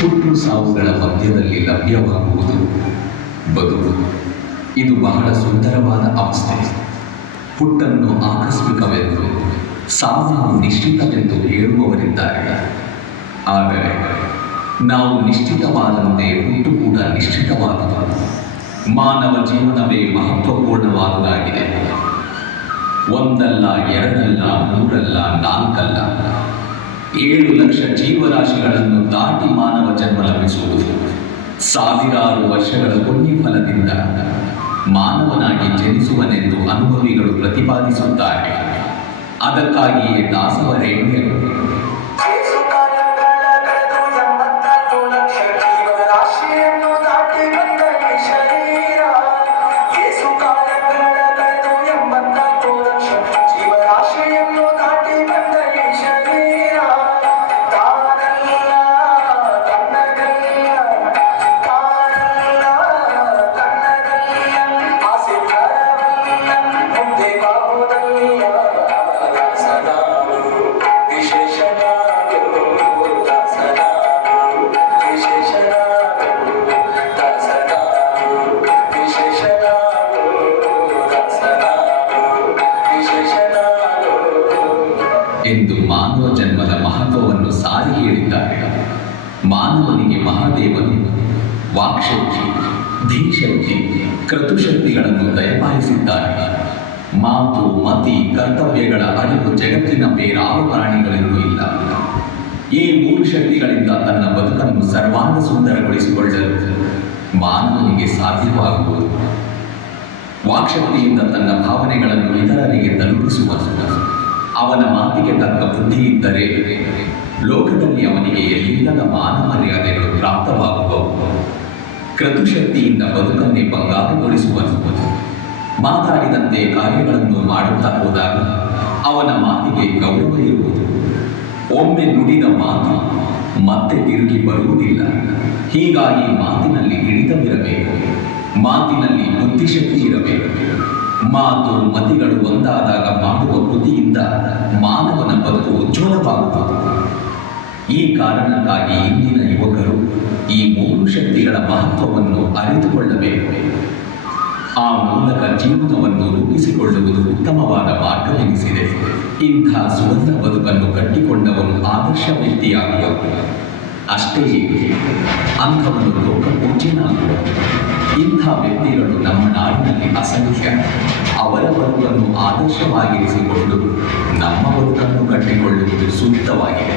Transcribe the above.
ಹುಟ್ಟು ಸಾವುಗಳ ಮಧ್ಯದಲ್ಲಿ ಲಭ್ಯವಾಗುವುದು. ಬದುಕು. ಇದು ಬಹಳ ಸುಂದರವಾದ ಅವಸ್ಥೆ. ಹುಟ್ಟನ್ನು ಆಕಸ್ಮಿಕವೆಂದು, ಸಾವನ್ನು ನಿಶ್ಚಿತವೆಂದು ಹೇಳುವವರಿದ್ದಾರೆ. ಆದರೆ, ನಾವು ನಿಶ್ಚಿತವಾದಂತೆ ಹುಟ್ಟು ಕೂಡ ನಿಶ್ಚಿತವಾದುದು. ಮಾನವ ಜೀವನವೇ ಮಹತ್ವಪೂರ್ಣವಾದುದಾಗಿದೆ. ಒಂದಲ್ಲ, ಎರಡಲ್ಲ, ಮೂರಲ್ಲ, ನಾಲ್ಕಲ್ಲ. ಏಳು ಲಕ್ಷ ಜೀವರಾಶಿಗಳನ್ನು ದಾಟಿ ಮಾನವ ಜನ್ಮ ಲಭಿಸುವುದು. ಸಾವಿರಾರು ವರ್ಷಗಳ ಪುಣ್ಯ ಫಲದಿಂದ ಮಾನವನಾಗಿ ಜನಿಸುವನೆಂದು ಅನುಭವಿಗಳು ಪ್ರತಿಪಾದಿಸುತ್ತಾರೆ. ಅದಕ್ಕಾಗಿಯೇ ದಾಸವರೇಣ್ಯರು ಎಂದು ಮಾನವ ಜನ್ಮದ ಮಹತ್ವವನ್ನು ಸಾರಿ ಹೇಳಿದ್ದಾರೆ ಮಾನವನಿಗೆ ಮಹಾದೇವನು ವಾಕ್ಶಕ್ತಿ, ಧೀಶಕ್ತಿ ಕೃತುಶಕ್ತಿಗಳನ್ನು ದಯಪಾಲಿಸಿದ್ದಾರೆ ಮಾತು, ಮತಿ, ಕರ್ತವ್ಯಗಳ ಅರಿವು ಜಗತ್ತಿನ ಬೇರಾವ ಪ್ರಾಣಿಗಳಿಗೂ ಇಲ್ಲ. ಈ ಮೂರು ಶಕ್ತಿಗಳಿಂದ ತನ್ನ ಬದುಕನ್ನು ಸರ್ವಾಂಗ ಸುಂದರಗೊಳಿಸಿಕೊಳ್ಳಲು ಮಾನವನಿಗೆ ಸಾಧ್ಯವಾಗುವುದು. ವಾಕ್ಶಕ್ತಿಯಿಂದ ತನ್ನ ಭಾವನೆಗಳನ್ನು ಇತರರಿಗೆ ತಲುಪಿಸುವನು ಅವನ ಮಾತಿಗೆ ತಕ್ಕ ಬುದ್ಧಿ ಇದ್ದರೆ ಲೋಕದಲ್ಲಿ ಅವನಿಗೆ ಎಲ್ಲಿಲ್ಲದ ಮಾನ ಮರ್ಯಾದೆಗಳು ಪ್ರಾಪ್ತವಾಗುವವು. ಕ್ರತುಶಕ್ತಿಯಿಂದ ಬದುಕನ್ನೇ ಬಂಗಾರಗೊಳಿಸುವನು. ಮಾತಾಡಿದಂತೆ ಕಾರ್ಯಗಳನ್ನು ಮಾಡುತ್ತಾ ಹೋದಾಗ ಅವನ ಮಾತಿಗೆ ಗೌರವ ಇರುವುದು. ಒಮ್ಮೆ ನುಡಿದ ಮಾತು ಮತ್ತೆ ತಿರುಗಿ ಬರುವುದಿಲ್ಲ. ಹೀಗಾಗಿ ಮಾತಿನಲ್ಲಿ ಹಿಡಿತವಿರಬೇಕು. ಮಾತಿನಲ್ಲಿ ಬುದ್ಧಿಶಕ್ತಿ ಇರಬೇಕು. ಮಾತು ಮತಿಗಳು ಒಂದಾದಾಗ ಮಾಡುವ ಕೃತಿಯಿಂದ ಮಾನವನ ಬದುಕು ಉಜ್ವಲವಾಗುತ್ತದೆ ಈ ಕಾರಣಕ್ಕಾಗಿ ಇಂದಿನ ಯುವಕರು ಈ ಮೂರು ಶಕ್ತಿಗಳ ಮಹತ್ವವನ್ನು ಅರಿತುಕೊಳ್ಳಬೇಕು. ಆ ಮೂಲಕ ಜೀವನವನ್ನು ರೂಪಿಸಿಕೊಳ್ಳುವುದು ಉತ್ತಮವಾದ ಮಾರ್ಗವೆನಿಸಿದೆ. ಇಂಥ ಸುವರ್ಣ ಬದುಕನ್ನು ಕಟ್ಟಿಕೊಂಡವನು ಆದರ್ಶ ವ್ಯಕ್ತಿಯಾಗುವ ಅಷ್ಟೇ ಅಂಕವನ್ನು ಲೋಕ ಪೂಜ್ಯನಾಗುವ ಇಂಥ ವ್ಯಕ್ತಿಗಳು ನಮ್ಮ ನಾಡಿನಲ್ಲಿ ಅಸಂಖ್ಯ. ಅವರ ಬದುಕನ್ನು ಆದರ್ಶವಾಗಿರಿಸಿಕೊಂಡು ನಮ್ಮ ಬದುಕನ್ನು ಕಟ್ಟಿಕೊಳ್ಳುವುದು ಸೂಕ್ತವಾಗಿದೆ.